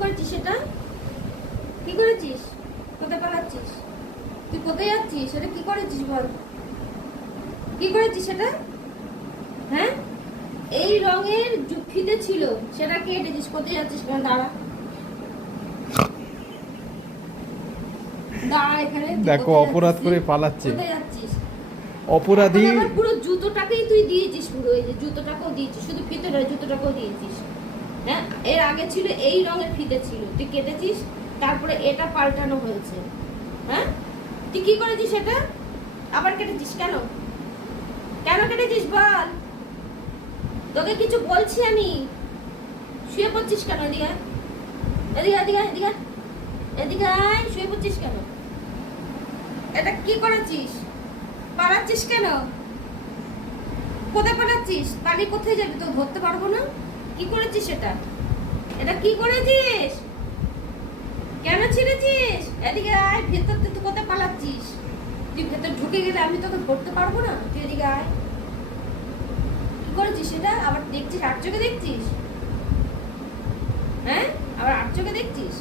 করেছিস সেটা? কি করেছিস? কোথায় পালাচ্ছিস? তুই কোথায় যাচ্ছিস? সেটা কি করেছিস বল? কি করেছিস সেটা? হ্যাঁ, এই রঙের ফিতে ছিল, সেটা কেটেছিস। কোথায় যাচ্ছিস? কেন দাঁড়া, দাঁড়া এখানে। দেখো অপরাধ করে পালাচ্ছে। কোথায় যাচ্ছিস? অপরাধী। এখন আবার পুরো জুতোটাকেই তুই দিয়েছিস, পুরো এই যে জুতোটাকেও দিয়েছিস, শুধু ফিতে নয় জুতোটাকেও দিয়েছিস। হ্যাঁ, এর আগে ছিল এই রঙের ফিতে ছিল, তুই কেটেছিস, তারপরে এটা পাল্টানো হয়েছে। হ্যাঁ, তুই কি করেছিস এটা? আবার কেটেছিস কেন? কেন কেটেছিস বল? তোকে কিছু বলছি আমি। শুয়ে পড়ছিস কেন? এদিকে আয়, এদিকে এদিকে এদিকে এদিকে আয়। শুয়ে পড়ছিস কেন? এটা কি করেছিস? পালাচ্ছিস কেন? কোথায় পালাচ্ছিস? পালিয়ে কোথায় যাবি? তো ধরতে পারবো না। কি করেছিস এটা? এটা কি করেছিস? কেন ছিঁড়েছিস? এদিকে আয়। ভেতর তুই কোথায় পালাচ্ছিস? তুই ভেতর ঢুকে গেলে আমি তোকে ধরতে পারবো না। তুই এদিকে আয়। কি করেছিস সেটা? আবার দেখছিস, আর চোখে দেখছিস? হ্যাঁ, আবার আর চোখে দেখছিস?